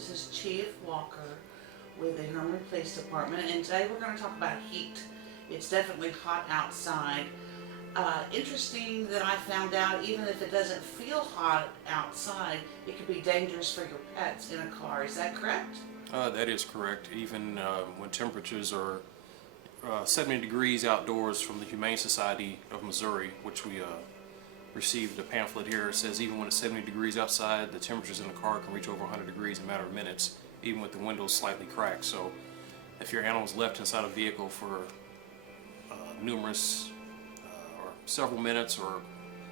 This is Chief Walker with the Hermann Police Department, and today we're going to talk about heat. It's definitely hot outside. Interesting that I found out even if it doesn't feel hot outside, it could be dangerous for your pets in a car. Is that correct? That is correct. Even when temperatures are 70 degrees outdoors from the Humane Society of Missouri, which we received a pamphlet here. It says even when it's 70 degrees outside, the temperatures in the car can reach over 100 degrees in a matter of minutes, even with the windows slightly cracked. So if your animal is left inside a vehicle for numerous or several minutes or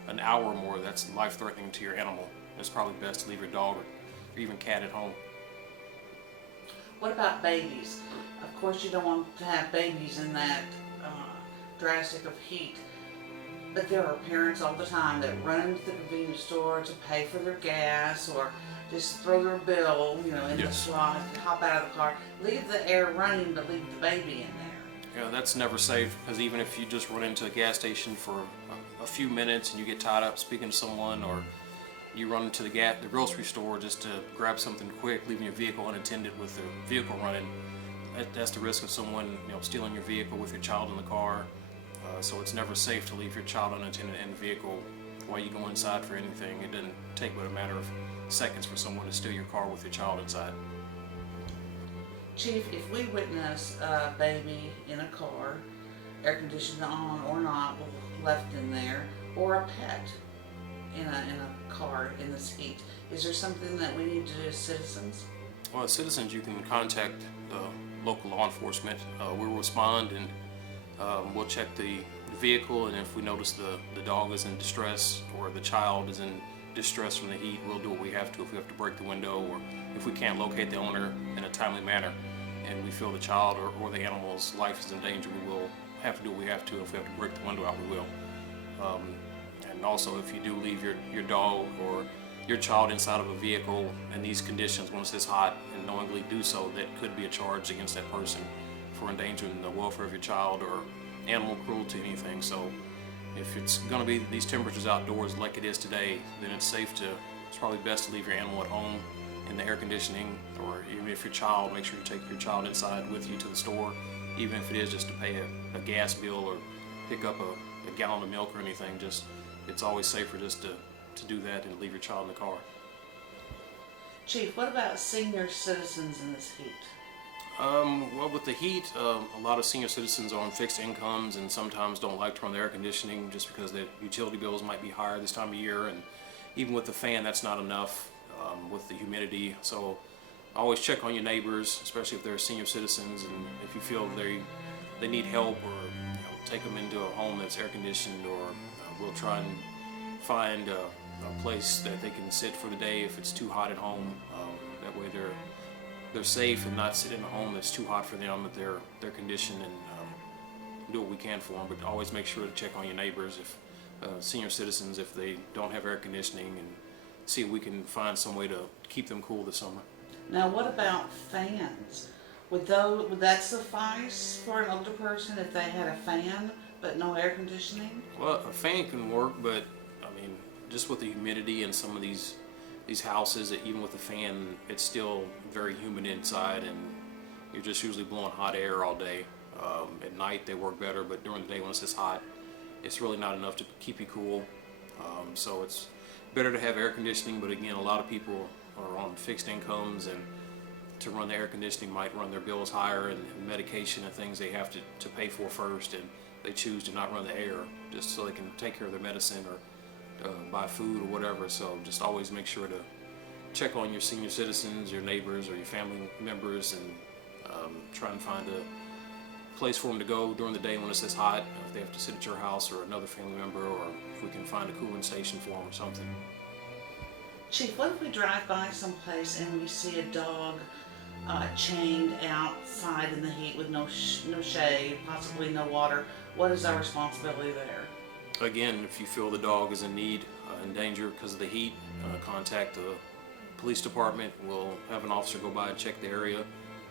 an hour or more, that's life-threatening to your animal. It's probably best to leave your dog or even cat at home. What about babies? Of course you don't want to have babies in that drastic of heat. But there are parents all the time that run into the convenience store to pay for their gas or just throw their bill, in the slot, hop out of the car, leave the air running, but leave the baby in there. Yeah, that's never safe, because even if you just run into a gas station for a few minutes and you get tied up speaking to someone, or you run into the grocery store just to grab something quick, leaving your vehicle unattended with the vehicle running, that's the risk of someone stealing your vehicle with your child in the car. So it's never safe to leave your child unattended in the vehicle while you go inside for anything. It doesn't take but a matter of seconds for someone to steal your car with your child inside. Chief, if we witness a baby in a car, air conditioned on or not, left in there, or a pet in a car in this heat, is there something that we need to do as citizens? Well, as citizens, you can contact local law enforcement. We'll respond, and we'll check the vehicle, and if we notice the dog is in distress or the child is in distress from the heat, we'll do what we have to. If we have to break the window, or if we can't locate the owner in a timely manner and we feel the child or the animal's life is in danger, we will have to do what we have to. If we have to break the window out, we will. And also, if you do leave your dog or your child inside of a vehicle in these conditions when it's this hot and knowingly do so, that could be a charge against that person for endangering the welfare of your child or animal cruelty, anything. So if it's going to be these temperatures outdoors like it is today, then it's probably best to leave your animal at home in the air conditioning, or even if your child, make sure you take your child inside with you to the store, even if it is just to pay a gas bill or pick up a gallon of milk or anything. It's always safer just to do that and leave your child in the car. Chief, what about senior citizens in this heat? Well, with the heat, a lot of senior citizens are on fixed incomes and sometimes don't like to run the air conditioning just because the utility bills might be higher this time of year, and even with the fan, that's not enough with the humidity. So always check on your neighbors, especially if they're senior citizens, and if you feel they need help, or take them into a home that's air conditioned, or we'll try and find a place that they can sit for the day if it's too hot at home. That way they're safe and not sit in a home that's too hot for them, that they're conditioned, and do what we can for them. But always make sure to check on your neighbors, if senior citizens, if they don't have air conditioning, and see if we can find some way to keep them cool this summer. Now, what about fans? Would that suffice for an older person if they had a fan but no air conditioning? Well, a fan can work, but I mean, just with the humidity in some of these houses, even with the fan, it's still very humid inside, and you're just usually blowing hot air all day. At night they work better, but during the day when it's this hot, it's really not enough to keep you cool. So it's better to have air conditioning, but again, a lot of people are on fixed incomes, and to run the air conditioning might run their bills higher, and medication and things they have to pay for first, and they choose to not run the air just so they can take care of their medicine or buy food or whatever. So just always make sure to check on your senior citizens, your neighbors, or your family members, and try and find a place for them to go during the day when it's this hot, if they have to sit at your house or another family member, or if we can find a cooling station for them or something. Chief, what if we drive by someplace and we see a dog chained outside in the heat with no shade, possibly no water? What is our responsibility there? Again, if you feel the dog is in need, in danger because of the heat, contact the police department. We'll have an officer go by and check the area,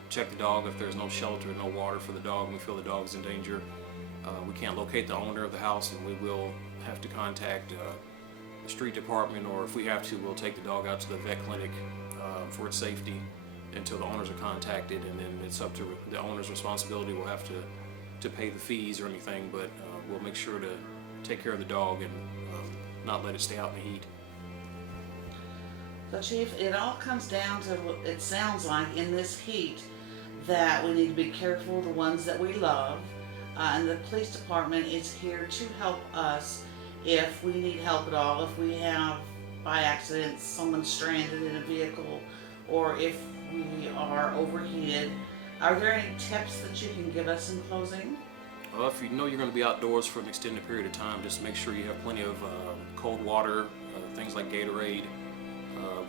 check the dog. If there's no shelter, no water for the dog, and we feel the dog is in danger, we can't locate the owner of the house, and we will have to contact the street department, or if we have to, we'll take the dog out to the vet clinic for its safety. until the owners are contacted, and then it's up to the owner's responsibility. We'll have to pay the fees or anything, but we'll make sure to take care of the dog and not let it stay out in the heat. So Chief, it all comes down to, it sounds like in this heat, that we need to be careful of the ones that we love, and the police department is here to help us if we need help at all, if we have by accident someone stranded in a vehicle, or if we are overheated. Are there any tips that you can give us in closing? Well, if you know you're going to be outdoors for an extended period of time, just make sure you have plenty of cold water, things like Gatorade.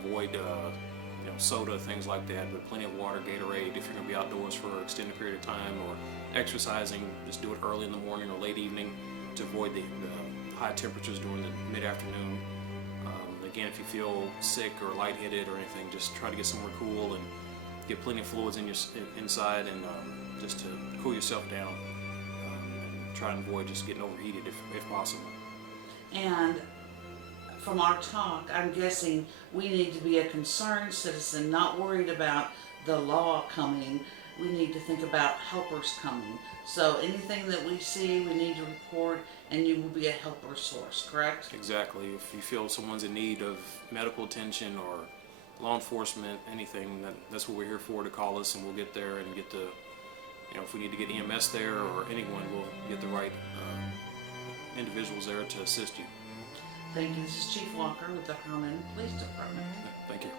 Avoid soda, things like that, but plenty of water, Gatorade. If you're going to be outdoors for an extended period of time, or exercising, just do it early in the morning or late evening to avoid the high temperatures during the mid-afternoon. Again, if you feel sick or lightheaded or anything, just try to get somewhere cool and get plenty of fluids in inside, and just to cool yourself down. And try and avoid just getting overheated if possible. And from our talk, I'm guessing we need to be a concerned citizen, not worried about the law coming. We need to think about helpers coming. So anything that we see, we need to report, and you will be a helper source, correct? Exactly. If you feel someone's in need of medical attention or law enforcement, anything, that's what we're here for, to call us, and we'll get there and get the, if we need to get EMS there or anyone, we'll get the right individuals there to assist you. Thank you. This is Chief Walker with the Hermann Police Department. Thank you.